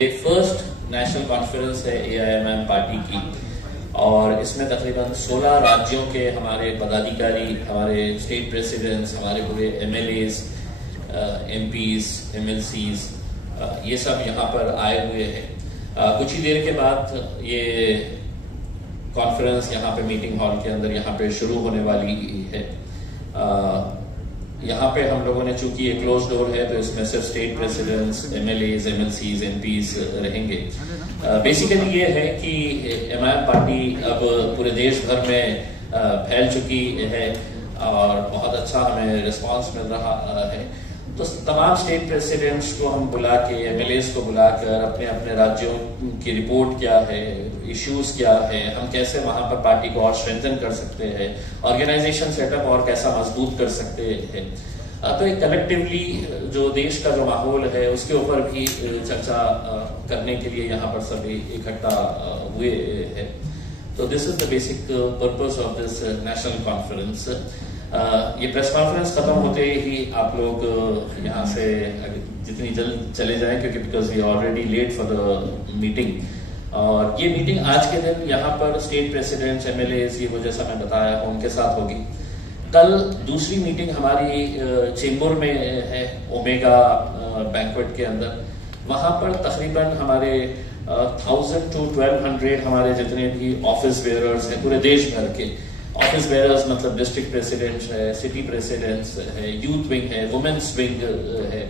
ये first national conference है AIMM party की और इसमें तकरीबन 16 राज्यों के हमारे पदाधिकारी, हमारे स्टेट प्रेसिडेंट्स, हमारे पूरे MLAs, MPs, MLCs ये सब यहाँ पर आए हुए हैं। कुछ ही देर के बाद ये कॉन्फ्रेंस यहाँ पे मीटिंग हॉल के अंदर यहाँ पे शुरू होने वाली है। यहाँ पे हम लोगों ने, चूंकि ये क्लोज डोर है, तो इसमें सिर्फ state presidents, MLAs, MLCs, MPs रहेंगे। बेसिकली ये है कि MIM पार्टी अब पूरे देश भर में फैल चुकी है और बहुत अच्छा हमें रिस्पांस मिल रहा है। तो तमाम स्टेट प्रेसिडेंट्स को हम बुला के, MLAs को बुलाकर अपने अपने राज्यों की रिपोर्ट क्या है, इश्यूज क्या है, हम कैसे वहां पर पार्टी को और स्ट्रेंथन कर सकते हैं, ऑर्गेनाइजेशन सेटअप और कैसा मजबूत कर सकते हैं। तो एक कलेक्टिवली जो देश का जो माहौल है उसके ऊपर भी चर्चा करने के लिए यहाँ पर सभी इकट्ठा हुए हैं। तो this is the basic purpose of this national conference. ये प्रेस कॉन्फ्रेंस खत्म होते ही आप लोग यहाँ से जितनी जल्द चले जाएं, क्योंकि because we already late for the meeting. और ये मीटिंग आज के दिन यहाँ पर स्टेट प्रेसिडेंट्स, MLAs, ये वो जैसा मैं बताया उनके साथ होगी। कल दूसरी मीटिंग हमारी चेंबूर में है, ओमेगा बैंक्वेट के अंदर। वहां पर तकरीबन हमारे 1000 to 1200 हमारे जितने भी ऑफिस बेयरर्स हैं पूरे देश भर के। ऑफिस बेयरर्स मतलब डिस्ट्रिक्ट प्रेसिडेंट्स है, सिटी प्रेसिडेंट्स है, यूथ विंग है, वुमेन्स विंग है,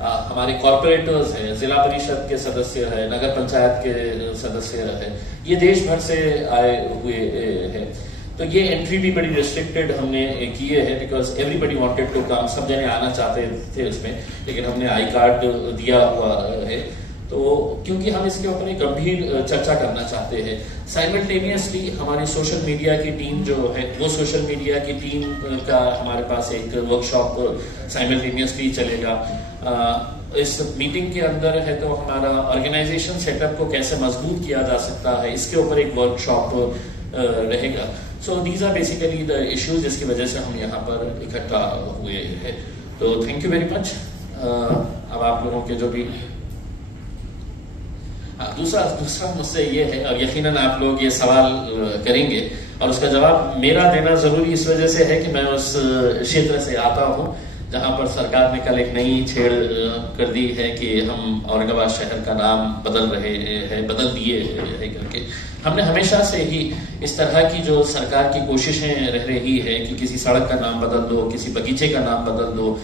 हमारे कॉर्पोरेटर्स है, जिला परिषद के सदस्य है, नगर पंचायत के सदस्य है, ये देश भर से आए हुए हैं। तो ये एंट्री भी बड़ी रिस्ट्रिक्टेड हमने किए है, because everybody wanted to come, सब जने आना चाहते थे उसमें, लेकिन हमने आई कार्ड दिया हुआ है। तो क्योंकि हम इसके ऊपर एक गंभीर चर्चा करना चाहते हैं। साइमल्टेनियसली हमारी सोशल मीडिया की टीम जो है, वो सोशल मीडिया की टीम का हमारे पास एक वर्कशॉप साइमल्टेनियसली चलेगा। इस मीटिंग के अंदर है तो हमारा ऑर्गेनाइजेशन सेटअप को कैसे मजबूत किया जा सकता है, इसके ऊपर एक वर्कशॉप रहेगा। So these are basically the issues जिसकी वजह से हम यहाँ पर इकट्ठा हुए हैं। तो थैंक यू वेरी मच। अब आप लोगों के जो भी दूसरा मुझसे ये है, और यकीनन आप लोग ये सवाल करेंगे और उसका जवाब मेरा देना जरूरी इस वजह से है कि मैं उस क्षेत्र से आता हूँ जहां पर सरकार ने कल एक नई छेड़ कर दी है कि हम औरंगाबाद शहर का नाम बदल दिए है करके। हमने हमेशा से ही इस तरह की जो सरकार की कोशिशें रह रही है कि किसी सड़क का नाम बदल दो, किसी बगीचे का नाम बदल दो,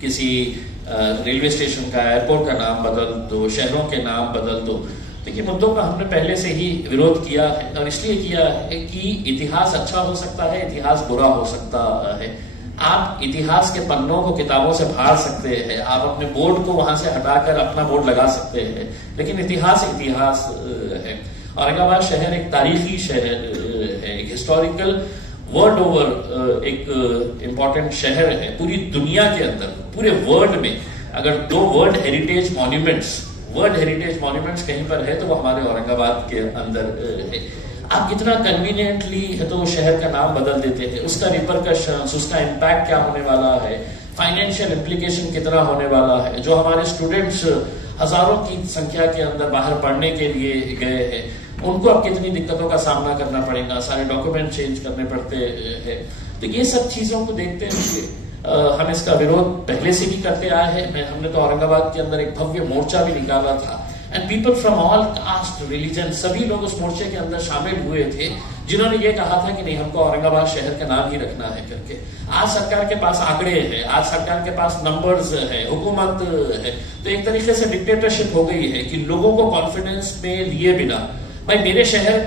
किसी रेलवे स्टेशन का, एयरपोर्ट का नाम बदल दो, शहरों के नाम बदल दो। तो ये मुद्दों का हमने पहले से ही विरोध किया है, और इसलिए किया है कि इतिहास अच्छा हो सकता है, इतिहास बुरा हो सकता है। आप इतिहास के पन्नों को किताबों से फाड़ सकते हैं, आप अपने बोर्ड को वहां से हटाकर अपना बोर्ड लगा सकते हैं, लेकिन इतिहास इतिहास है। औरंगाबाद शहर एक तारीखी शहर है, एक हिस्टोरिकल वर्ल्ड ओवर एक इम्पॉर्टेंट शहर है पूरी दुनिया के अंदर। पूरे वर्ल्ड में अगर दो वर्ल्ड हेरिटेज मॉन्यूमेंट्स कहीं पर है तो वो हमारे औरंगाबाद के अंदर है। आप कितना कन्वीनियंटली है तो शहर का नाम बदल देते हैं, उसका रिपरकशंस, उसका इम्पैक्ट क्या होने वाला है, फाइनेंशियल इम्प्लीकेशन कितना होने वाला है। जो हमारे स्टूडेंट्स हजारों की संख्या के अंदर बाहर पढ़ने के लिए गए हैं, उनको अब कितनी दिक्कतों का सामना करना पड़ेगा, सारे डॉक्यूमेंट चेंज करने पड़ते हैं। तो ये सब चीजों को देखते हुए हम इसका विरोध पहले से भी करते आए हैं। हमने तो औरंगाबाद के अंदर एक भव्य मोर्चा भी निकाला था, and people from all cast, religion, सभी लोग उस मोर्चे के अंदर शामिल हुए थे, जिन्होंने ये कहा था कि नहीं, हमको औरंगाबाद शहर का नाम ही रखना है करके। आज सरकार के पास आंकड़े हैं, आज सरकार के पास नंबर्स है, हुकूमत है, तो एक तरीके से डिक्टेटरशिप हो गई है कि लोगों को कॉन्फिडेंस में लिए बिना, भाई मेरे शहर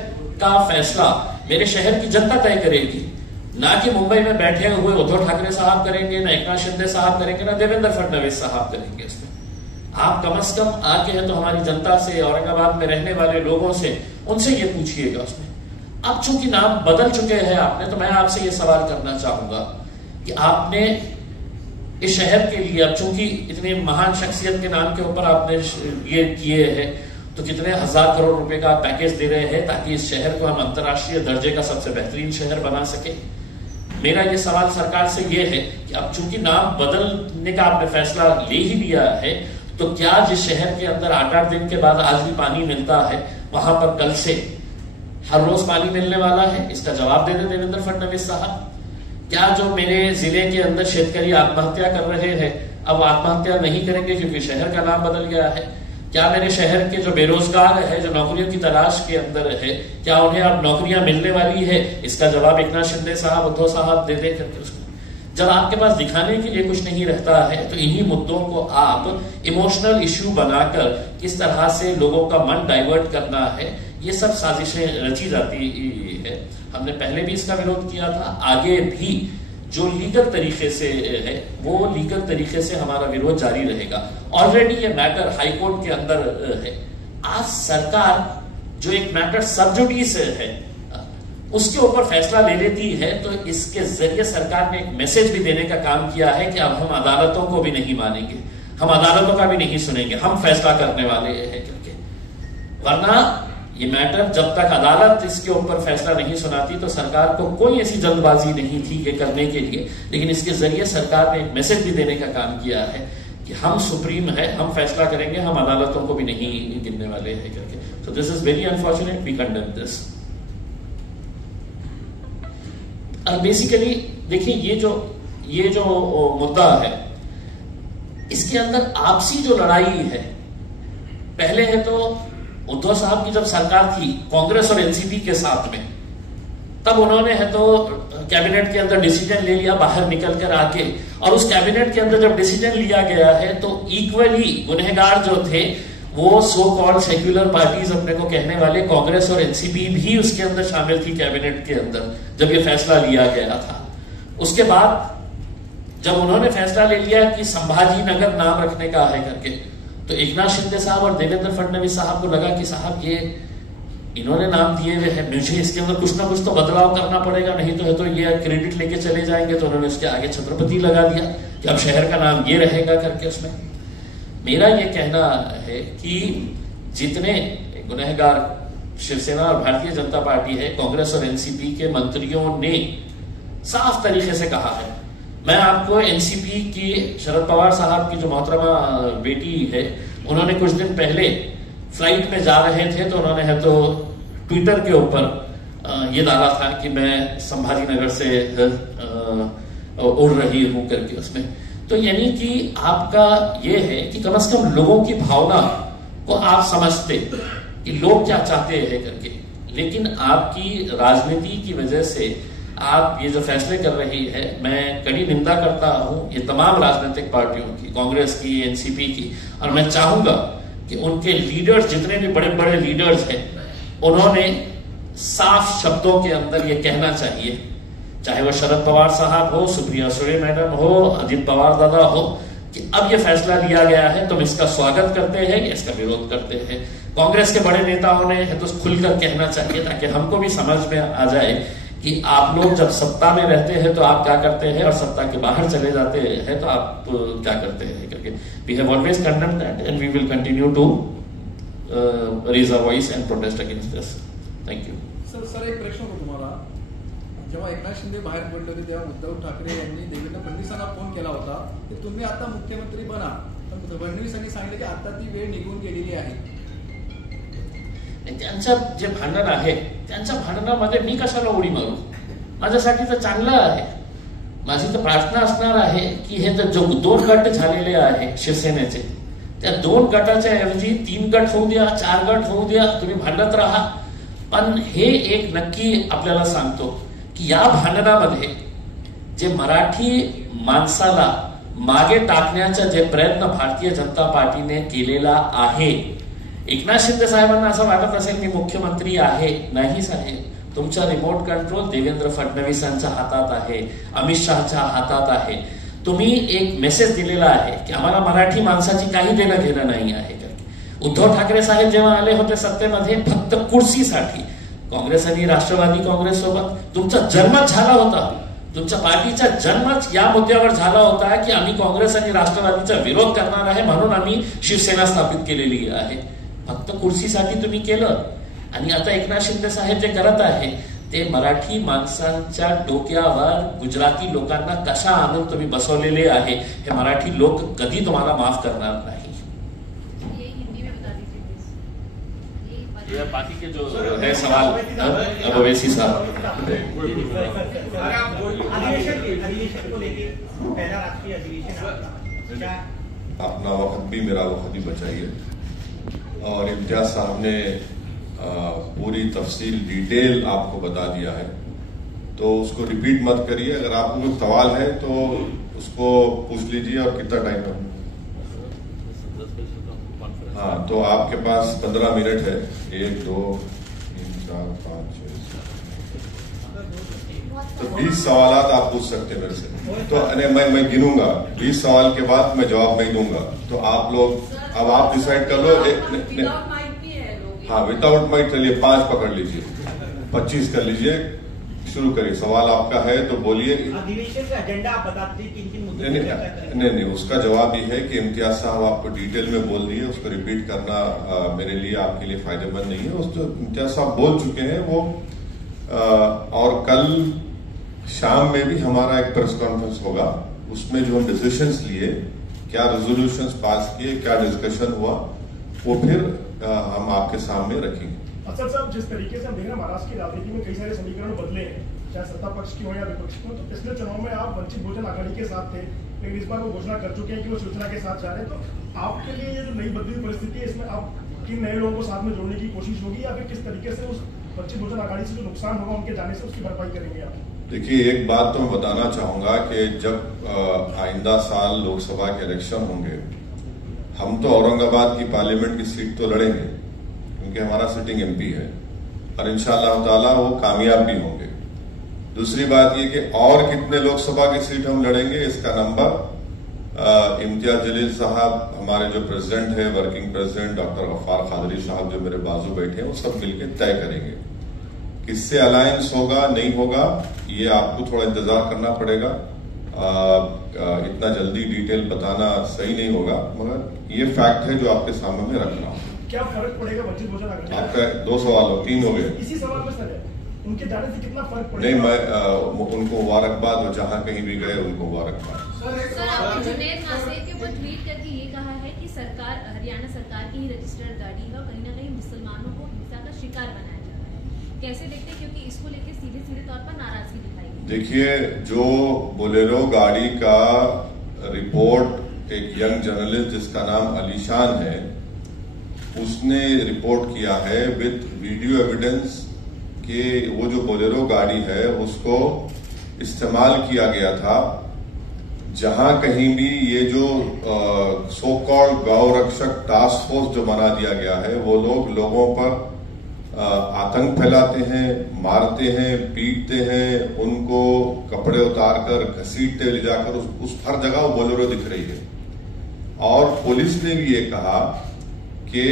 का फैसला मेरे शहर की जनता तय करेगी, ना कि मुंबई में बैठे हुए उद्धव ठाकरे साहब करेंगे, ना एकनाथ शिंदे साहब करेंगे, ना देवेंद्र फडणवीस साहब करेंगे। इसमें आप कम से कम आके हैं तो हमारी जनता से, औरंगाबाद में रहने वाले लोगों से, उनसे ये पूछिएगा। उसमें अब चूंकि नाम बदल चुके हैं आपने, तो मैं आपसे ये सवाल करना चाहूंगा कि आपने इस शहर के लिए, अब चूंकि इतनी महान शख्सियत के नाम के ऊपर आपने ये किए हैं, तो कितने हजार करोड़ रुपए का पैकेज दे रहे हैं ताकि इस शहर को हम अंतर्राष्ट्रीय दर्जे का सबसे बेहतरीन शहर बना सके। मेरा ये सवाल सरकार से ये है कि अब चूंकि नाम बदलने का आपने फैसला ले ही लिया है, तो क्या जिस शहर के अंदर 8-8 दिन के बाद आज भी पानी मिलता है, वहां पर कल से हर रोज पानी मिलने वाला है? इसका जवाब दे दे देवेंद्र फडणवीस साहब। क्या जो मेरे जिले के अंदर शेतकरी आत्महत्या कर रहे हैं, अब आत्महत्या नहीं करेंगे क्योंकि शहर का नाम बदल गया है? क्या मेरे शहर के जो बेरोजगार है, जो नौकरियों की तलाश के अंदर है, क्या उन्हें अब नौकरियां मिलने वाली है? इसका जवाब एकनाथ शिंदे साहब, उद्धव साहब दे दे करके उसको। जब आपके पास दिखाने के लिए कुछ नहीं रहता है तो इन्हीं मुद्दों को आप इमोशनल इश्यू बनाकर किस तरह से लोगों का मन डाइवर्ट करना है, ये सब साजिशें रची जाती है। हमने पहले भी इसका विरोध किया था, आगे भी जो लीगल तरीके से है वो लीगल तरीके से हमारा विरोध जारी रहेगा। ऑलरेडी ये मैटर हाईकोर्ट के अंदर है। आज सरकार जो एक मैटर सब जुडिस है उसके ऊपर फैसला ले लेती है, तो इसके जरिए सरकार ने एक मैसेज भी देने का काम किया है कि अब हम अदालतों को भी नहीं मानेंगे, हम अदालतों का भी नहीं सुनेंगे, हम फैसला करने वाले हैं करके। वरना ये मैटर जब तक अदालत इसके ऊपर फैसला नहीं सुनाती तो सरकार को कोई ऐसी जल्दबाजी नहीं थी ये करने के लिए। लेकिन इसके जरिए सरकार ने एक मैसेज भी देने का काम किया है कि हम सुप्रीम है, हम फैसला करेंगे, हम अदालतों को भी नहीं गिनने वाले हैं करके। So this is very unfortunate, we condemn this. Basically देखिए ये जो मुद्दा है इसके अंदर आपसी जो लड़ाई है, पहले है तो उद्धव साहब की जब सरकार थी कांग्रेस और एनसीपी के साथ में, तब उन्होंने है तो कैबिनेट के अंदर डिसीजन ले लिया बाहर निकल कर आके, और उस कैबिनेट के अंदर जब डिसीजन लिया गया है तो इक्वली गुनहगार जो थे वो सो कॉल्ड सेक्युलर पार्टीज अपने को कहने वाले कांग्रेस और एनसीपी भी उसके अंदर शामिल थी कैबिनेट के अंदर जब ये फैसला लिया गया था। उसके बाद जब उन्होंने फैसला ले लिया कि संभाजी नगर नाम रखने का है करके, तो एकनाथ शिंदे साहब और देवेंद्र फडणवीस साहब को लगा कि साहब ये इन्होंने नाम दिए हुए हैं, मुझे इसके अंदर कुछ ना कुछ तो बदलाव करना पड़ेगा, नहीं तो है तो ये क्रेडिट लेके चले जाएंगे। तो उन्होंने उसके आगे छत्रपति लगा दिया कि अब शहर का नाम ये रहेगा करके। उसमें मेरा ये कहना है कि जितने गुनहगार शिवसेना और भारतीय जनता पार्टी है, कांग्रेस और एनसीपी के मंत्रियों ने साफ तरीके से कहा है। मैं आपको एनसीपी की शरद पवार साहब की जो मोहतरमा बेटी है, उन्होंने कुछ दिन पहले फ्लाइट में जा रहे थे तो उन्होंने है तो ट्विटर के ऊपर ये डाला था कि मैं संभाजी नगर से उड़ रही हूं करके। उसमें तो यानी कि आपका ये है कि कम से कम लोगों की भावना को आप समझते कि लोग क्या चाहते हैं करके। लेकिन आपकी राजनीति की वजह से आप ये जो फैसले कर रही है, मैं कड़ी निंदा करता हूं ये तमाम राजनीतिक पार्टियों की, कांग्रेस की, एनसीपी की, और मैं चाहूंगा कि उनके लीडर्स, जितने भी बड़े बड़े लीडर्स हैं, उन्होंने साफ शब्दों के अंदर ये कहना चाहिए, चाहे वो शरद पवार साहब हो, सुप्रिया सुले मैडम हो, अजित पवार दादा हो, कि अब ये फैसला लिया गया है, तुम इसका स्वागत करते हैं या इसका विरोध करते हैं। कांग्रेस के बड़े नेताओं ने है तो खुलकर कहना चाहिए ताकि हमको भी समझ में आ जाए कि आप लोग जब सत्ता में रहते हैं तो आप क्या करते हैं और सत्ता के बाहर चले जाते हैं तो आप क्या करते हैं करके। We have always condemned that and we will continue to raise a voice and protest against this. Thank you. Sir एक प्रश्न होतो तुम्हाला, जेव्हा एकनाथ शिंदे बाहेर पडले होते तेव्हा उद्धव ठाकरे यांनी देवेंद्र फडणवीसांना फोन केला होता की तुम्ही आता मुख्यमंत्री बना, पण फडणवीसांनी सांगितले की आता ती वेळ निघून गेलेली आहे। त्यांचं जे भांडण आहे त्यांच्या भांडणामध्ये मी कशाला उडी मारू, माझ्यासाठी तर चांगलं आहे। माझी तर प्रार्थना असणार आहे की हे तर जो 2 गट झालेले आहे शिवसेनेचे, त्या 2 गटाच्या ऐवजी 3 गट होऊ द्या, 4 गट होऊ द्या, तुम्ही भांडत राहा, पण हे एक नक्की आपल्याला सांगतो की या भांडणामध्ये जे मराठी माणसाला मागे टाकण्याचा जे प्रयत्न भारतीय जनता पार्टीने केलेला आहे, एकनाथ शिंदे साहेबांना असं वाटत असेल मी मुख्यमंत्री आहे, नाही साहेब, तुमचा रिमोट कंट्रोल देवेंद्र फडणवीसांच्या हातात आहे, अमित शहाच्या हातात आहे। तुम्ही एक मेसेज दिलेला आहे की आम्हाला मराठी माणसाची काही देणं घेणं नाही आहे। उद्धव ठाकरे साहेब जेव्हा आले होते सत्तेमध्ये फक्त कुर्सीसाठी काँग्रेस आणि राष्ट्रवादी काँग्रेस सोबत तुमचा जन्मच झाला होता, तुमच्या पार्टीचा जन्मच या मुद्द्यावर झाला होता की आम्ही काँग्रेस आणि राष्ट्रवादीचा विरोध करणार आहे म्हणून आम्ही शिवसेना स्थापित केलेली आहे। फक्त कुर्सीसाठी तुम्ही केलं आणि आता एकनाथ शिंदे साहेब जे करत आहे ते मराठी माणसांच्या डोक्यावर गुजराती लोकांना कशा आणून तुम्ही बसवलेले आहे हे मराठी लोक कधी तुम्हाला माफ करणार नाही। या बाकी के जो है सवाल अब ओवैसी साहब। अधिवेशन को लेके पहला राष्ट्रीय अधिवेशन क्या अपना वक्त भी मेरा वक्त भी बचाइए। और इम्तियाज साहब ने पूरी तफसील डिटेल आपको बता दिया है, तो उसको रिपीट मत करिए। अगर आपको कोई सवाल है तो उसको पूछ लीजिए। और कितना टाइम है? हाँ, तो आपके पास 15 मिनट है। 1 2 3 4 5 6 तो 20 सवाल आप पूछ सकते हैं मेरे से। तो मैं गिनूंगा, 20 सवाल के बाद मैं जवाब नहीं दूंगा। तो आप लोग अब आप डिसाइड कर लो। हाँ, विदाउट माइक चलिए 5 पकड़ लीजिए, 25 कर लीजिए। शुरू करिए। सवाल आपका है तो बोलिए। अधिवेशन का एजेंडा आप बता दीजिए किन किन मुद्दों नहीं, उसका जवाब ये है कि इम्तियाज साहब आपको डिटेल में बोल दिए, उसको रिपीट करना मेरे लिए आपके लिए फायदेमंद नहीं है। उस जो इम्तियाज साहब बोल चुके हैं वो और कल शाम में भी हमारा एक प्रेस कॉन्फ्रेंस होगा, उसमें जो हम डिसीजंस लिए, क्या रेजोल्यूशंस पास किए, क्या डिस्कशन हुआ, वो फिर हम आपके सामने रखेंगे। अफसर साहब, जिस तरीके से हम देख रहे हैं महाराष्ट्र की राजनीति में कई सारे समीकरण बदले हैं, चाहे सत्ता पक्ष की हो या विपक्ष की हो। तो पिछले चुनाव में आप वंचित बहुजन आघाड़ी के साथ थे, लेकिन इस बार वो घोषणा कर चुके हैं कि वो शिवसेना के साथ जा रहे हैं। तो आपके लिए ये जो नई बदली हुई परिस्थिति है, इसमें आप किन नए लोगों को साथ में जोड़ने की कोशिश होगी, या फिर किस तरीके से उस वंचित बहुजन आघाड़ी से जो नुकसान होगा उनके जाने से उसकी भरपाई करेंगे आप? देखिए, एक बात तो मैं बताना चाहूंगा कि जब आइंदा साल लोकसभा के इलेक्शन होंगे, हम तो औरंगाबाद की पार्लियामेंट की सीट तो लड़ेंगे क्योंकि हमारा सिटिंग एमपी है, और इंशाअल्लाह ताला वो कामयाब भी होंगे। दूसरी बात ये कि और कितने लोकसभा की सीट हम लड़ेंगे, इसका नंबर इम्तियाज जलील साहब, हमारे जो प्रेसिडेंट है, working president doctor Gaffar Qadri sahab जो मेरे बाजू बैठे हैं, वो सब मिलकर तय करेंगे। किससे अलायंस होगा नहीं होगा ये आपको थोड़ा इंतजार करना पड़ेगा। इतना जल्दी डिटेल बताना सही नहीं होगा, मगर ये फैक्ट है जो आपके सामने में रख रहा हूँ। क्या फर्क पड़ेगा वंचित बहुजन आघाड़ी? आपका 2 सवाल हो, 3 हो गए। इसी सवाल में सर, उनके जाने से कितना फर्क पड़ेगा? नहीं, मैं उनको मुबारकबाद, और जहाँ कहीं भी गए उनको मुबारकबाद। सर, आपने जुनैद नासिर के ऊपर ट्वीट करके ये कहा है कि सरकार, हरियाणा सरकार की ही रजिस्टर्ड गाड़ी है और कहीं ना कहीं मुसलमानों को हिंसा का शिकार बनाया जा रहा है। कैसे देखते हैं, क्योंकि इसको लेकर सीधे तौर पर नाराजगी दिखाई गई। देखिए, जो बोलेरो गाड़ी का रिपोर्ट एक यंग जर्नलिस्ट जिसका नाम अलीशान है, उसने रिपोर्ट किया है विद वीडियो एविडेंस कि वो जो बोलेरो गाड़ी है उसको इस्तेमाल किया गया था। जहां कहीं भी ये जो सो कॉल्ड गौ रक्षक टास्क फोर्स जो बना दिया गया है, वो लोगों पर आतंक फैलाते हैं, मारते हैं, पीटते हैं, उनको कपड़े उतारकर घसीटते ले जाकर उस हर जगह वो बोलेरो दिख रही है। और पुलिस ने भी ये कहा कि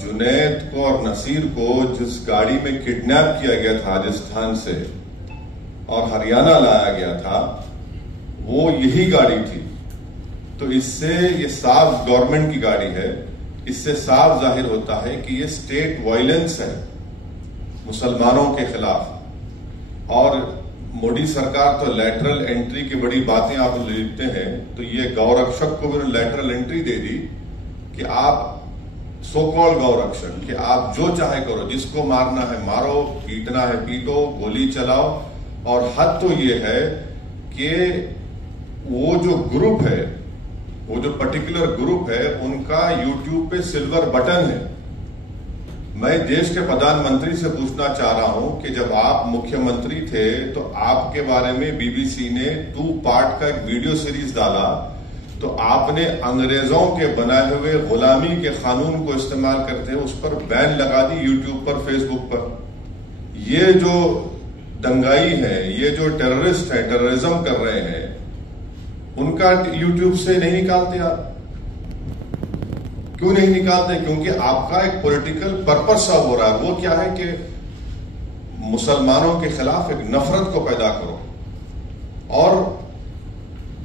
जुनैद को और नसीर को जिस गाड़ी में किडनैप किया गया था राजस्थान से और हरियाणा लाया गया था, वो यही गाड़ी थी। तो इससे ये साफ गवर्नमेंट की गाड़ी है, इससे साफ जाहिर होता है कि ये स्टेट वायलेंस है मुसलमानों के खिलाफ। और मोदी सरकार तो लेटरल एंट्री की बड़ी बातें आप लिखते हैं, तो ये गौरक्षक को भी लेटरल एंट्री दे दी कि आप सो कॉल्ड गौरक्षक, कि आप जो चाहे करो, जिसको मारना है मारो, पीटना है पीटो, गोली चलाओ। और हद तो ये है कि वो जो ग्रुप है, वो जो पर्टिकुलर ग्रुप है, उनका यूट्यूब पे सिल्वर बटन है। मैं देश के प्रधानमंत्री से पूछना चाह रहा हूं कि जब आप मुख्यमंत्री थे तो आपके बारे में बीबीसी ने 2 पार्ट का एक वीडियो सीरीज डाला, तो आपने अंग्रेजों के बनाए हुए गुलामी के कानून को इस्तेमाल करते हैं, उस पर बैन लगा दी यूट्यूब पर, फेसबुक पर। ये जो दंगाई है, ये जो टेररिस्ट है, टेररिज्म कर रहे हैं, उनका यूट्यूब से नहीं निकालते आप? क्यों नहीं निकालते? क्योंकि आपका एक पॉलिटिकल पर्पस सा हो रहा है। वो क्या है कि मुसलमानों के खिलाफ एक नफरत को पैदा करो। और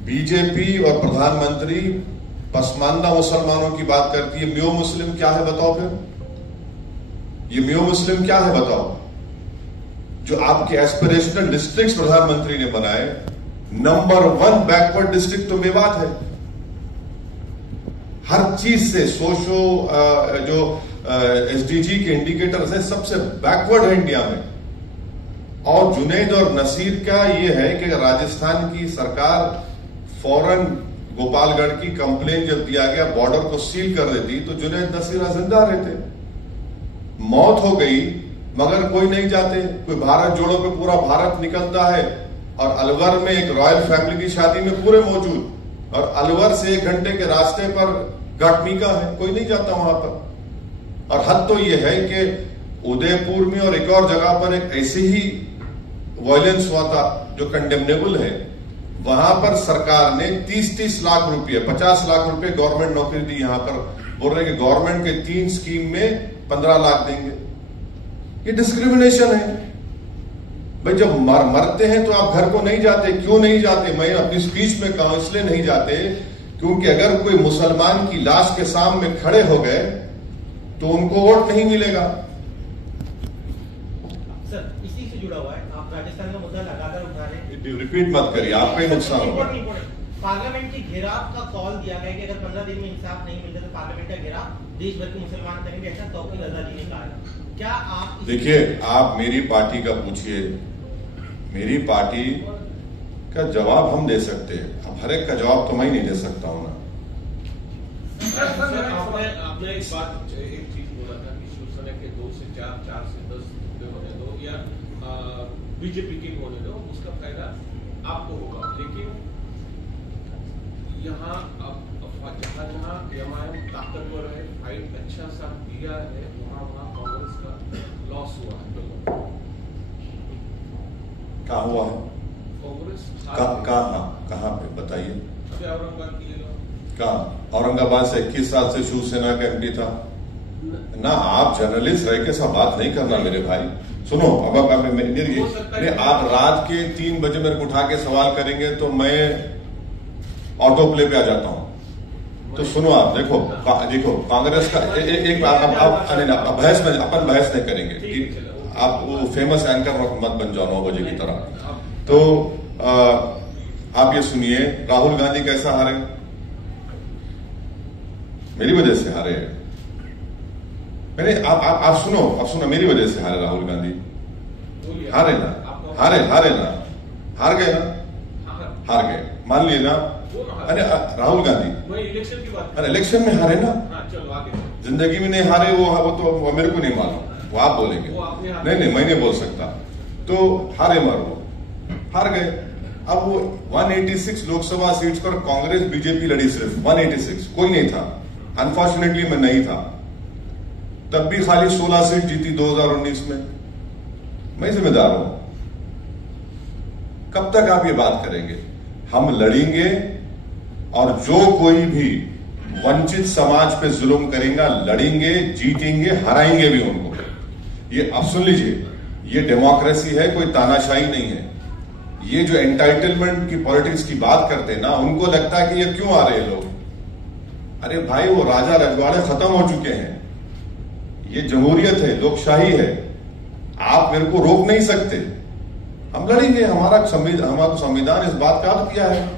बीजेपी और प्रधानमंत्री पसमानदा मुसलमानों की बात करती है। म्यो मुस्लिम क्या है बताओ? फिर ये म्यो मुस्लिम क्या है बताओ? जो आपके एस्पिरेशनल डिस्ट्रिक्ट प्रधानमंत्री ने बनाए, नंबर 1 बैकवर्ड डिस्ट्रिक्ट तो मेवात है। हर चीज से जो एसडीजी के इंडिकेटर्स हैं, सबसे बैकवर्ड है इंडिया में। और जुनैद और नसीर का ये है कि राजस्थान की सरकार फौरन गोपालगढ़ की कंप्लेन जब दिया गया बॉर्डर को सील कर देती तो जुनैद नसीर जिंदा रहते। मौत हो गई मगर कोई नहीं जाते। कोई भारत जोड़ो पे पूरा भारत निकलता है और अलवर में एक रॉयल फैमिली की शादी में पूरे मौजूद, और अलवर से 1 घंटे के रास्ते पर घाटमीका है, कोई नहीं जाता वहां पर। और हद तो यह है कि उदयपुर में और एक और जगह पर एक ऐसी ही वायलेंस हुआ था जो कंडेमनेबल है। वहां पर सरकार ने 30-30 लाख रुपए, 50 लाख रुपए गवर्नमेंट नौकरी दी। यहां पर बोल रहे कि गवर्नमेंट के 3 स्कीम में 15 लाख देंगे। ये डिस्क्रिमिनेशन है भाई। जब मरते हैं तो आप घर को नहीं जाते, क्यों नहीं जाते? मैं अपनी स्पीच में कहा इसलिए नहीं जाते क्योंकि अगर कोई मुसलमान की लाश के सामने खड़े हो गए तो उनको वोट नहीं मिलेगा। सर इसी से जुड़ा हुआ है, आप राजस्थान का मुद्दा लगातार उठा रहे हैं। रिपीट मत करिए, आपका ही नुकसान होगा। पार्लियामेंट के घेराव का कॉल दिया गया कि अगर 15 दिन में इंसाफ नहीं मिलता तो पार्लियामेंट का घेराव देश भर के मुसलमान करेंगे, ऐसा तौकीर आजादी ने कहा है। क्या आप देखिए, आप मेरी पार्टी का पूछिए, मेरी पार्टी का जवाब हम दे सकते हैं। अब हर एक का जवाब तो मैं नहीं दे सकता हूं ना। आपने एक चीज बोला था कि शिवसेना के 2 से 4, 4 से 10 होने दो या बीजेपी के होने दो, उसका फायदा आपको होगा। लेकिन यहाँ जहाँ एमआईएम ताकतवर है, फाइट अच्छा सा दिया है, वहाँ कांग्रेस का लॉस हुआ है। क्या हुआ है? कांग्रेस कहाँ पे बताइए? अभी औरंगाबाद कहाँ? औरंगाबाद से 21 साल से शिवसेना का एमपी था ना। आप जर्नलिस्ट रह के सब बात नहीं करना मेरे भाई। सुनो, अब आप रात के 3 बजे मेरे को उठा के सवाल करेंगे तो मैं ऑटो प्ले पे आ जाता हूं। तो सुनो, आप देखो कांग्रेस का एक बात, अब बहस में अपन बहस नहीं करेंगे। आप वो फेमस एंकर मत बन जाओ 9 बजे की तरह। तो आप ये सुनिए, राहुल गांधी कैसा हारे? मेरी वजह से हारे। मैंने आप सुनो, मेरी वजह से हारे राहुल गांधी। हारे ना, हार गए मान लिए ना। अरे राहुल गांधी इलेक्शन की बात, अरे इलेक्शन में हारे ना। चलो आगे। जिंदगी में नहीं हारे, वो तो मेरे को नहीं मालूम, वो आप बोलेंगे। नहीं, मैं नहीं बोल सकता। तो हारे वो हार गए। अब वो 186 लोकसभा सीट्स पर कांग्रेस बीजेपी लड़ी, सिर्फ 186, कोई नहीं था। अनफॉर्चुनेटली मैं नहीं था। तब भी खाली 16 सीट जीती 2019 में। मैं जिम्मेदार हूं। कब तक आप ये बात करेंगे? हम लड़ेंगे और जो कोई भी वंचित समाज पे जुल्म करेगा लड़ेंगे, जीतेंगे, हराएंगे भी उनको। ये आप सुन लीजिए, ये डेमोक्रेसी है, कोई तानाशाही नहीं है। ये जो एंटाइटलमेंट की पॉलिटिक्स की बात करते हैं ना, उनको लगता है कि ये क्यों आ रहे लोग। अरे भाई, वो राजा रजवाड़े खत्म हो चुके हैं। ये जमहूरियत है, लोकशाही है। आप मेरे को रोक नहीं सकते। हम लड़ेंगे। हमारा संविधान इस बात का अर्थ किया है।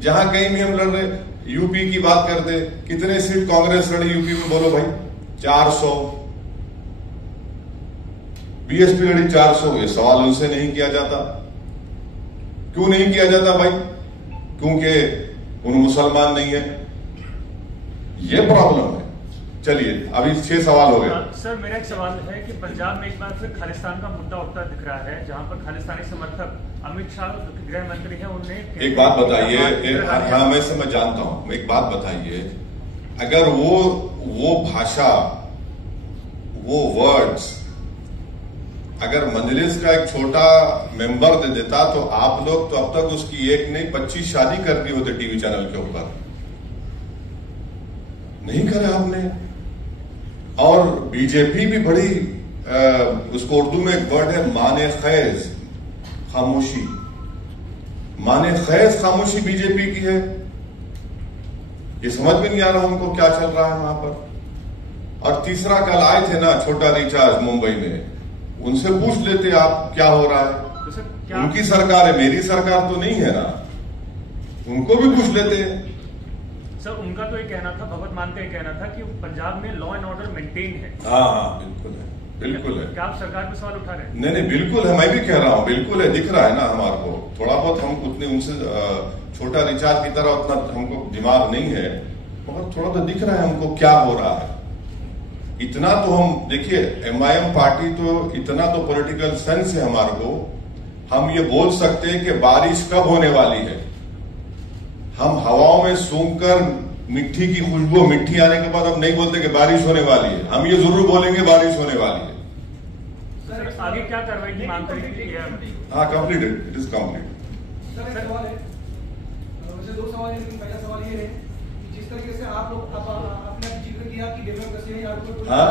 जहां कहीं भी हम लड़ रहे, यूपी की बात करते, कितने सीट कांग्रेस लड़ी यूपी में? बोलो भाई, 400। बीएसपी लड़ी 400। ये सवाल उनसे नहीं किया जाता। क्यों नहीं किया जाता भाई? क्योंकि उन मुसलमान नहीं है। ये प्रॉब्लम है। चलिए, अभी 6 सवाल हो गए। सर, मेरा एक सवाल है कि पंजाब में एक बार फिर खालिस्तान का मुद्दा उठता दिख रहा है, जहां पर खालिस्तानी समर्थक अमित शाह जो कि गृह मंत्री हैं, उन्हें एक बात बताइए। हाँ, मैं जानता हूं। एक बात बताइए, अगर वो भाषा, वो वर्ड्स अगर मजलिस का एक छोटा मेंबर दे देता तो आप लोग तो अब तक उसकी एक नहीं 25 शादी कर दी होते टीवी चैनल के ऊपर। नहीं करे आपने। और बीजेपी भी बड़ी उसको उर्दू में एक वर्ड है माने खैज, खामोशी। माने खैज खामोशी बीजेपी की है। ये समझ में नहीं आ रहा उनको क्या चल रहा है वहां पर। और तीसरा, कल आए थे ना छोटा रिचार्ज मुंबई में, उनसे पूछ लेते आप क्या हो रहा है। उनकी सरकार है, मेरी सरकार तो नहीं है ना। उनको भी पूछ लेते हैं। सर उनका तो ये कहना था, भगवत मान का ये कहना था कि पंजाब में लॉ एंड ऑर्डर मेंटेन है। हाँ बिल्कुल है, बिल्कुल है। क्या आप सरकार पे सवाल उठा रहे हैं? नहीं बिल्कुल है, मैं भी कह रहा हूँ बिल्कुल है, दिख रहा है ना हमारे को। थोड़ा बहुत हम उतने उनसे छोटा रिचार्ज की तरह उतना हमको दिमाग नहीं है, मगर थोड़ा तो दिख रहा है हमको क्या हो रहा है। इतना तो हम देखिए, MIM पार्टी तो इतना तो पॉलिटिकल सेंस है हमारे को, हम ये बोल सकते हैं कि बारिश कब होने वाली है। हम हवाओं में सूंघकर मिट्टी की खुशबू, मिट्टी आने के बाद हम नहीं बोलते कि बारिश होने वाली है, हम ये जरूर बोलेंगे बारिश होने वाली है। सर आगे क्या कार्रवाई की मांग करेंगे? हाँ completed, it is complete. Sir एक सवाल है, वैसे दो सवाल है, लेकिन पहला सवाल ये है कि जिस तरीके से आप लोग आपने जिक्र किया कि डेमोक्रेसी है, हाँ?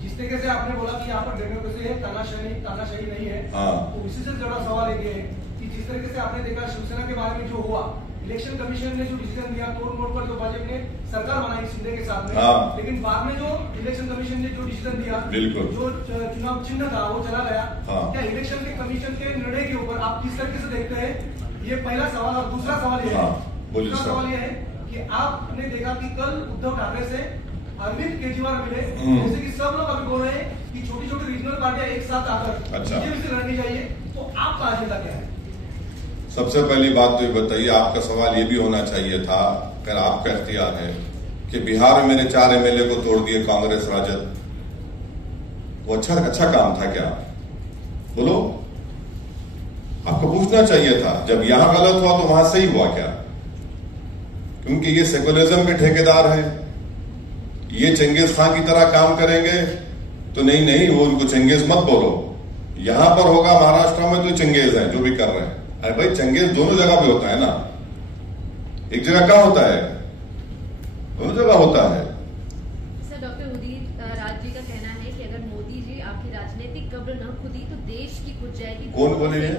जिस तरीके से आपने बोला कि यहाँ पर डेमोक्रेसी है, तानाशाही नहीं है, हाँ। तो इसी से जुड़ा सवाल ये है कि जिस तरीके से आपने देखा शिवसेना के बारे में जो हुआ, इलेक्शन कमीशन ने जो डिसीजन दिया, तोड़ मोड़ पर जो भाजपा ने सरकार बनाई शिंदे के साथ में, हाँ। लेकिन बाद में जो इलेक्शन कमीशन ने जो डिसीजन दिया, बिल्कुल, जो चुनाव चिन्ह था वो चला गया। हाँ। क्या इलेक्शन के कमीशन के निर्णय के ऊपर आप किस तरीके से देखते हैं? ये पहला सवाल। और दूसरा सवाल ये है, दूसरा सवाल ये है कि आपने देखा कि कल उद्धव ठाकरे से अरविंद केजरीवाल मिले, जैसे कि सब लोग अभी बोल रहे हैं कि छोटी छोटी रीजनल पार्टियां एक साथ आकर बीजेपी से लड़नी चाहिए, तो आपका एजेंडा क्या है? सबसे पहली बात तो ये बताइए, आपका सवाल ये भी होना चाहिए था, अगर आपका इख्तियार है, कि बिहार में मेरे 4 MLA को तोड़ दिए कांग्रेस राजद, वो अच्छा काम था क्या? बोलो, आपको पूछना चाहिए था। जब यहां गलत हुआ तो वहां सही हुआ क्या? क्योंकि ये सेकुलरिज्म के ठेकेदार हैं, ये चंगेज खान की तरह काम करेंगे तो नहीं, वो उनको चंगेज मत बोलो। यहां पर होगा महाराष्ट्र में तो चंगेज है जो भी कर रहे हैं। अरे भाई, चंगेज दोनों जगह पे होता है ना, एक जगह कहां होता है? दोनों जगह होता है। सर डॉक्टर उदित राज जी का कहना है कि अगर मोदी जी आपकी राजनीतिक कब्र न खुदी तो देश की खुद जाएगी। कौन बोले ये?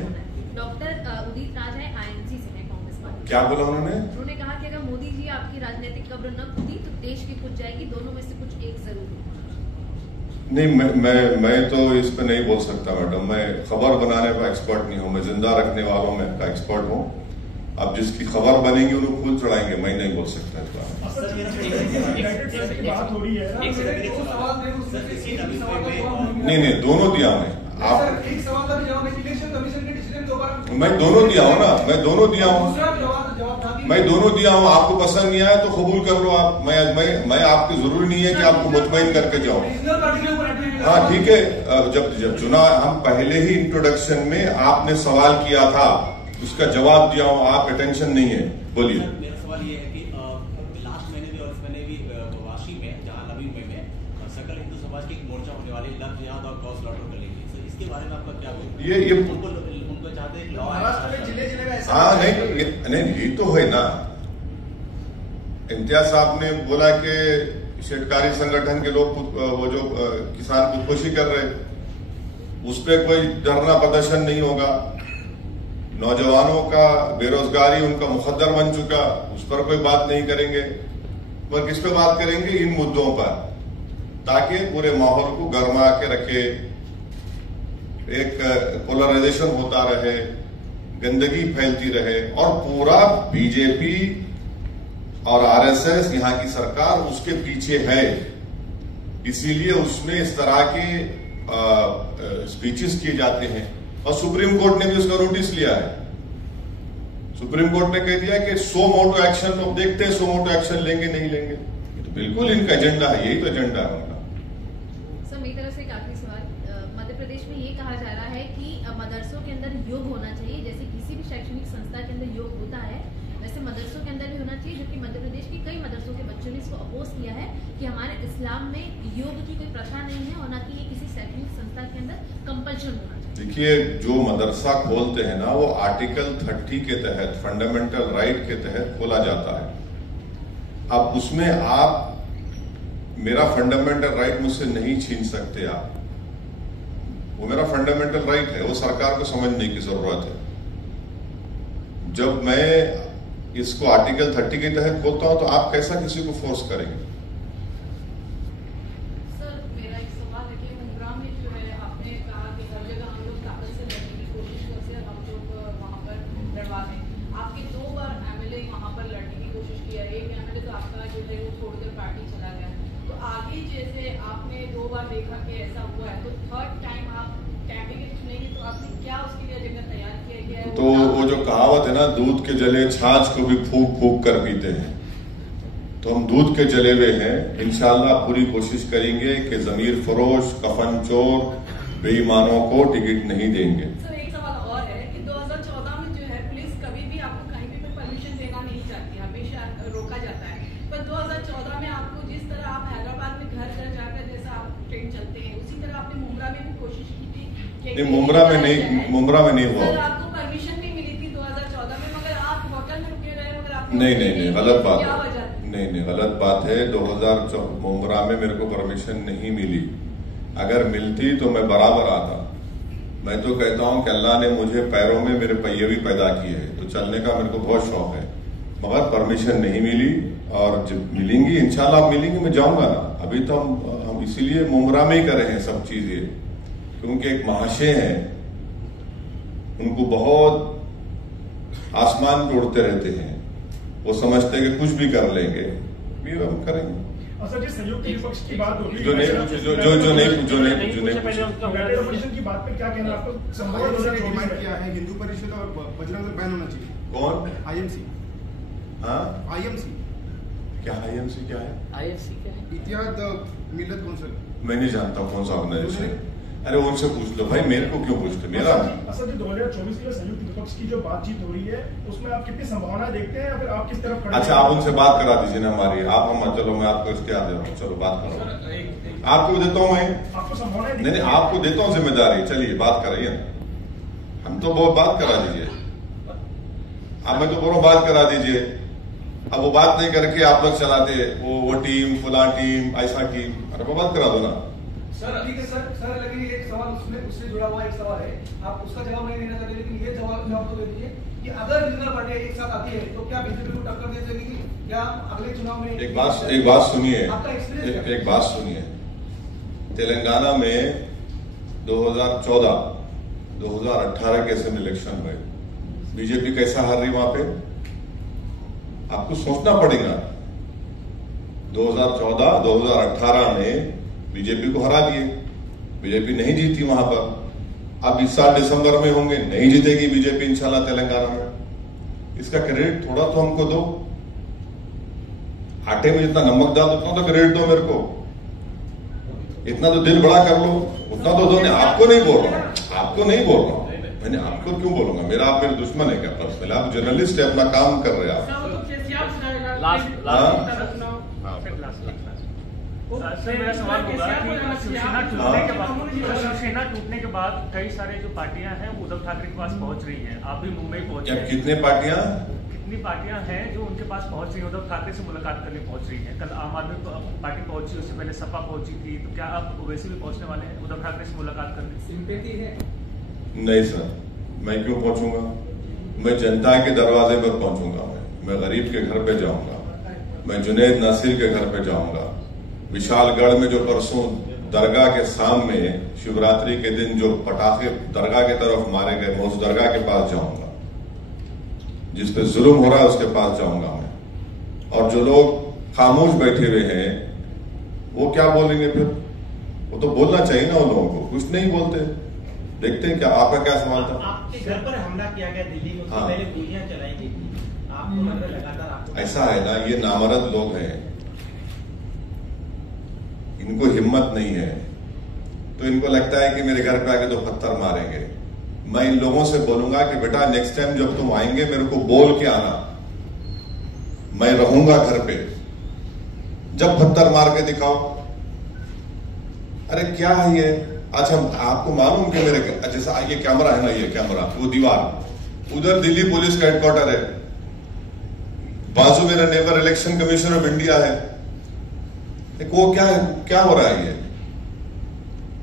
डॉक्टर उदित राज है, INC से है, कांग्रेस पार्टी। क्या बोला उन्होंने कहा कि अगर मोदी जी आपकी राजनीतिक कब्र न खुदी तो देश की खुद जाएगी, दोनों में से कुछ एक जरूर होगा। नहीं, मैं तो इस पे नहीं बोल सकता मैडम, मैं खबर बनाने का एक्सपर्ट नहीं हूं, मैं जिंदा रखने वालों में का एक्सपर्ट हूं। अब जिसकी खबर बनेगी उन्हें फूल चढ़ाएंगे, मैं नहीं बोल सकता इस बारे में। बात हो रही है, नहीं, दोनों दिया मैं। आप एक सवाल का जवाब इलेक्शन कमीशन के डिसीजन के ऊपर मैं दोनों दिया हूं ना, मैं दोनों दिया हूं, मैं दोनों दिया हूं। आपको पसंद नहीं आया तो कबूल कर लो आप, मैं आपकी जरूरी नहीं है कि आपको मुतमईन करके जाओ। हाँ ठीक है, जब चुना, हम पहले ही इंट्रोडक्शन में आपने सवाल किया था, उसका जवाब दिया हूं, आप अटेंशन नहीं है। बोलिए। मेरा सवाल ये है कि लास्ट महीने भी और इस महीने भी वाशी में, जहां नवी मुंबई में सकल हिंदू समाज की एक मोर्चा होने वाली, लव जिहाद और क्रॉस लॉटर कर लेंगे, सर इसके बारे में आपका क्या बोलना? उनको चाहते हैं महाराष्ट्र में जिले में ऐसा? हाँ नहीं, ये तो है ना। इम्तियाज साहब ने बोला कि शेतकारी संगठन के लोग वो जो किसान खुदकुशी कर रहे, उस पर कोई धरना प्रदर्शन नहीं होगा। नौजवानों का बेरोजगारी उनका मुकद्दर बन चुका, उस पर कोई बात नहीं करेंगे, पर किस पे बात करेंगे? इन मुद्दों पर, ताकि पूरे माहौल को गर्मा के रखे, एक पोलराइजेशन होता रहे, गंदगी फैलती रहे, और पूरा बीजेपी और RSS यहाँ की सरकार उसके पीछे है। इसीलिए उसमें इस तरह के स्पीचेस किए जाते हैं, और सुप्रीम कोर्ट ने भी उसका नोटिस लिया है। सुप्रीम कोर्ट ने कह दिया कि 100 मोटो एक्शन, लोग देखते हैं 100 मोटो एक्शन लेंगे नहीं लेंगे। तो बिल्कुल इनका एजेंडा है, यही तो एजेंडा है उनका। सर मेरी तरफ से एक आखिरी सवाल, मध्य प्रदेश में ये कहा जा रहा है कि मदरसों के अंदर योग होना चाहिए, जैसे किसी भी शैक्षणिक संस्था के अंदर योग होता है, वैसे मदरसों के अंदर भी होना चाहिए, जबकि मध्य प्रदेश के कई मदरसों के बच्चों ने इसको अपोज किया है कि हमारे इस्लाम में योग की कोई प्रथा नहीं है, और न कि ये किसी शैक्षणिक संस्था के अंदर कंपल्शन होना चाहिए। देखिए, जो मदरसा खोलते हैं ना, वो आर्टिकल 30 के तहत, फंडामेंटल राइट के तहत खोला जाता है। अब उसमें आप मेरा फंडामेंटल राइट मुझसे नहीं छीन सकते आप, वो मेरा फंडामेंटल राइट है, वो सरकार को समझने की जरूरत है। जब मैं इसको आर्टिकल 30 के तहत खोलता हूं तो आप कैसा किसी को फोर्स करेंगे? सर मेरा एक सवाल है कि मुंब्रा में जो है, आपने कहा कि हर जगह हम लोग ताकत से लड़ने की कोशिश करते हैं, हम लोग वहां पर लड़वा दें। आपके 2 बार MLA वहां पर लड़ने की कोशिश किया है, एक MLA तो जो है वो छोड़कर पार्टी चला गया। तो आगे जैसे आपने 2 बार देखा कि ऐसा हुआ है, तो थर्ड टाइम आप कैंडिडेट चुनेंगे, तो आपने क्या उसके लिए एजेंडा तैयार किया गया है? तो वो जो कहावत है ना, दूध के जले छाछ को भी फूंक फूंक कर पीते हैं, तो हम दूध के जले हुए हैं। इंशाल्लाह पूरी कोशिश करेंगे कि जमीर फरोश, कफन चोर, बेईमानों को टिकट नहीं देंगे। सर एक सवाल और है कि 2014 में जो है पुलिस कभी भी आपको कहीं भी परमिशन देना नहीं चाहती, हमेशा रोका जाता है। पर 2014 में आपको जिस तरह आप हैदराबाद में घर घर जाकर जैसा आप ट्रेन चलते हैं, उसी तरह आपने मुंब्रा में भी कोशिश की थी। नहीं, मुंब्रा में नहीं हुआ। सर आपको परमिशन भी मिली थी 2014 में, मगर आप होटल में रुके रहे, मगर आपने नहीं, गलत बात क्या है। वजह? नहीं, गलत बात है। 2014 मुंब्रा में मेरे को परमिशन नहीं मिली। अगर मिलती तो मैं बराबर आता। मैं तो कहता हूं कि अल्लाह ने मुझे पैरों में मेरे पहिए भी पैदा किए हैं, तो चलने का मेरे को बहुत शौक है, मगर परमिशन नहीं मिली। और जब मिलेंगी इंशाल्लाह मिलेंगी, मैं जाऊंगा ना। अभी तो हम इसीलिए मुंब्रा में ही कर रहे हैं सब चीजें, क्योंकि एक महाशय हैं, उनको बहुत आसमान पे उड़ते रहते हैं, वो समझते हैं कि कुछ भी कर लेंगे, भी हम करेंगे। सर जी, संयुक्त विपक्ष की बात होगी, जो नहीं की बात पे क्या कहना आपको? संबोधन किया है हिंदू परिषद और बजरंग दल बैन होना चाहिए। कौन? आईएमसी। हाँ, आईएमसी क्या? आईएमसी क्या है? आईएमसी क्या है? इतिहाद मिल्लत कौंसिल। मैं नहीं जानता कौन सा ऑर्गेनाइजेशन। अरे उनसे पूछ लो भाई, मेरे को क्यों पूछते? मेरा असल 2024 के संयुक्त विपक्ष की जो बातचीत हो रही है, उसमें आप कितनी संभावना देखते हैं, या फिर आप किस तरफ खड़े? अच्छा, आप उनसे बात करा दीजिए ना हमारी। आप हम चलो, मैं आपको इख्तियार दे रहा हूँ, चलो बात करो। आपको देता हूँ मैं, आपको संभावना नहीं, आपको देता हूँ जिम्मेदारी। चलिए बात कराइए, हम तो बहुत बात करा दीजिए। अब मैं तो बोलो बात करा दीजिए। अब वो बात नहीं करके आप लोग चलाते वो टीम, फुला टीम, ऐसा टीम। अरे वो बात करा दो ना सर। ठीक है सर, लेकिन एक सवाल उससे जुड़ा हुआ एक सवाल है, आप उसका जवाब नहीं देना चाहते, लेकिन ये जवाब तो दे दीजिए कि अगर रीजनल पार्टियां एक साथ आती है तो क्या बीजेपी को टक्कर दे सकेगी? क्या अगले चुनाव में? एक बात सुनिए, आपका एक्सपीरियंस एक बात सुनिए। तेलंगाना में 2014, 2018 के असेंबली इलेक्शन में बीजेपी कैसा हार रही वहां पे? आपको सोचना पड़ेगा। 2014, 2018 में बीजेपी को हरा दिए, बीजेपी नहीं जीती वहां पर। अब इस साल दिसंबर में होंगे, नहीं जीतेगी बीजेपी इंशाल्लाह तेलंगाना में। इसका क्रेडिट थोड़ा तो हमको दो। आटे में जितना नमक डाल उतना तो क्रेडिट दो मेरे को, इतना तो दिल बड़ा कर लो, उतना तो दो। आपको नहीं बोल रहा हूं, आपको नहीं बोल रहा हूं, मैंने आपको क्यों बोलूंगा? आप मेरे दुश्मन है क्या? पर्सनल आप जर्नलिस्ट है, अपना काम कर रहे हैं आप। सर मेरा सवाल होगा कि शिवसेना टूटने के बाद कई सारे जो पार्टियां हैं वो उद्धव ठाकरे के पास पहुंच रही हैं। आप भी मुंबई पहुंचे हैं। कितनी पार्टियां हैं जो उनके पास पहुंच रही है, उद्धव ठाकरे से मुलाकात करने पहुंच रही है? कल आम आदमी पार्टी पहुंची, उससे पहले सपा पहुंची थी, तो क्या आप वैसे भी पहुंचने वाले हैं उद्धव ठाकरे से मुलाकात करने? सिंपैथी है? नहीं सर, मैं क्यों पहुंचूंगा? मैं जनता के दरवाजे पर पहुंचूंगा। मैं गरीब के घर पे जाऊंगा, मैं जुनैद नासिर के घर पे जाऊंगा, विशालगढ़ में जो परसों दरगाह के सामने शिवरात्रि के दिन जो पटाखे दरगाह की तरफ मारे गए, मैं उस दरगाह के पास जाऊंगा। जिस पे जुल्म हो रहा है उसके पास जाऊंगा मैं। और जो लोग खामोश बैठे हुए हैं वो क्या बोलेंगे फिर? वो तो बोलना चाहिए ना उन लोगों को, कुछ नहीं बोलते। देखते हैं क्या आपका क्या सवाल था? आपके घर पर हमला किया गया दिल्ली में, उससे पहले गोलियां चलाई गई थी, आपको लगातार आपको ऐसा है ना, ये नामर्द लोग हैं, इनको हिम्मत नहीं है, तो इनको लगता है कि मेरे घर पे आके तो पत्थर मारेंगे। मैं इन लोगों से बोलूंगा कि बेटा नेक्स्ट टाइम जब तुम आएंगे मेरे को बोल के आना, मैं रहूंगा घर पे, जब पत्थर मार के दिखाओ। अरे क्या है ये? अच्छा आपको मालूम कि मेरे जैसा ये कैमरा है ना, ये कैमरा, वो दीवार उधर दिल्ली पुलिस का हेडक्वार्टर है, बाजू मेरा neighbour election commission of India है। वो क्या हो रहा है? ये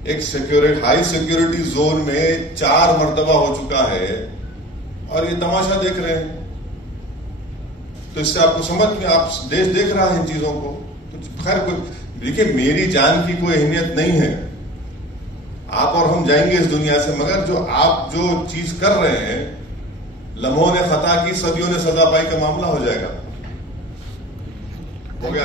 एक हाई सिक्योरिटी जोन में 4 मर्तबा हो चुका है और ये तमाशा देख रहे हैं। तो इससे आपको समझ में, आप देश देख रहा है इन चीजों को। तो खैर देखिए, मेरी जान की कोई अहमियत नहीं है, आप और हम जाएंगे इस दुनिया से, मगर जो आप जो चीज कर रहे हैं, लम्हों ने खता की सदियों ने सजा पाई का मामला हो जाएगा। हो गया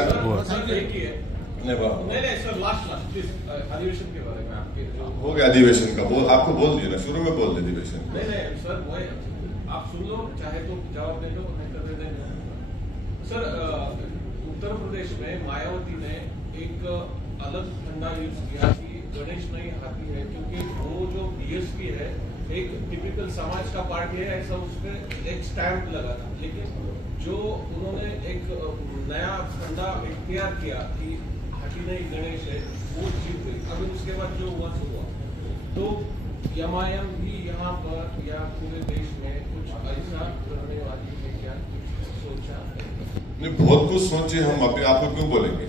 सर एक ही है नहीं सर लास्ट प्लीज अधिवेशन के बारे में आपके जो हो गया अधिवेशन का आपको बोल दिया ना, शुरू में बोल दिया अधिवेशन। नहीं सर वो आप सुन लो, चाहे तो जवाब दे दो, नहीं तो दे देंगे। सर उत्तर प्रदेश में मायावती ने एक अलग फंडा यूज किया कि गणेश नहीं हाथी है, क्योंकि वो जो बीएसपी है एक टिपिकल समाज का पार्टी है, ऐसा उसमें एक स्टैंप लगा था। लेकिन जो उन्होंने एक नया फंडा इख्तियार किया कि हाथी नहीं गणेश है, वो जीत गई। अभी उसके बाद जो हुआ सो हुआ। तो एमआईएम भी यहाँ पर या पूरे देश में कुछ ऐसा करने वाली है क्या सोचा? नहीं, बहुत कुछ सोचे हम। अभी आपको क्यों बोलेंगे?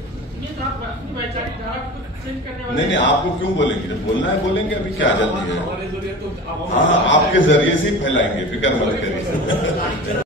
नहीं, आपको क्यों बोलेंगे? जब बोलना है बोलेंगे, अभी क्या जल्दी है? हमारे जरिए तो हाँ, आपके जरिए से ही फैलाएंगे, फिक्र मत करिए।